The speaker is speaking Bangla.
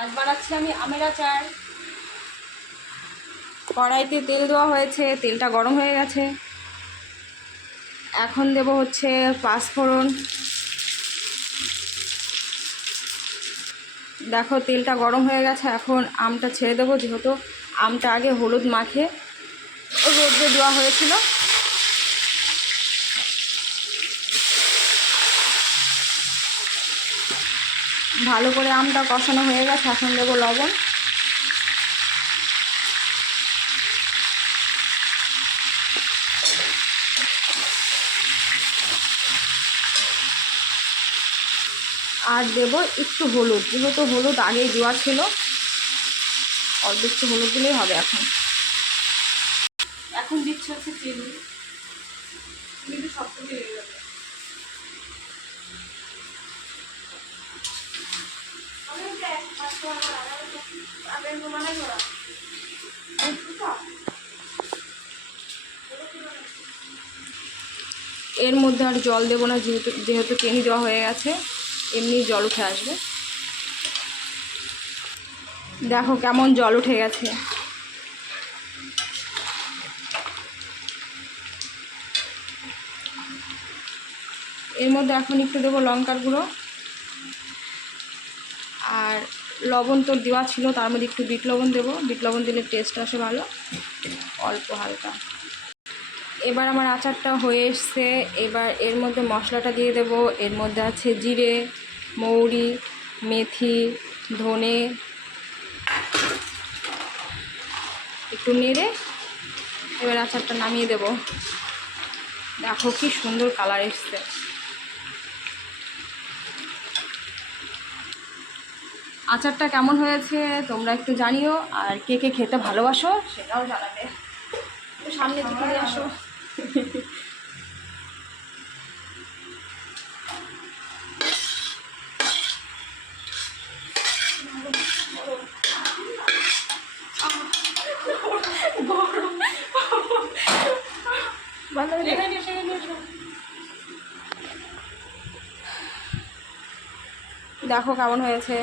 আজ বানাচ্ছি আমি আমের আচার। কড়াইতে তেল দেওয়া হয়েছে, তেলটা গরম হয়ে গেছে। এখন দেব হচ্ছে পাঁচফোড়ন। দেখো তেলটা গরম হয়ে গেছে, এখন আমটা ছেড়ে দেবো। যেহেতু আমটা আগে হলুদ মাখে রোদে দেওয়া হয়েছিল। ভালো করে আমটা কষানো হয়ে গেছে, এখন দেবো লবণ। আর দেব একটু হলুদ, যেহেতু হলুদ আগেই দেওয়া ছিল, অল্প একটু হলুদ দিলেই হবে। এখন দিচ্ছে হচ্ছে চিনি, চিনি সব থেকে হয়ে যাবে। এর মধ্যে আর জল দেবো না, যেহেতু চিনি দেওয়া হয়ে গেছে, এমনি জল উঠে আসবে। দেখো কেমন জল উঠে গেছে। এর মধ্যে এখন একটু দেবো লঙ্কার গুঁড়ো, আর লবণ তো দেওয়া ছিল, তার মধ্যে একটু বিট লবণ দেবো। বিট লবণ দিলে টেস্ট আসে ভালো, অল্প হালকা। এবার আমার আচারটা হয়ে এসছে। এবার এর মধ্যে মশলাটা দিয়ে দেব। এর মধ্যে আছে জিরে, মৌরি, মেথি, ধনে। একটু নেড়ে এবার আচারটা নামিয়ে দেব। দেখো কি সুন্দর কালার এসছে। আচারটা কেমন হয়েছে তোমরা একটু জানিও, আর কে কে খেতে ভালোবাসো সেটাও জানাবে। একটু সামনে দিকে নিয়ে আসো। দেখো কেমন হয়েছে।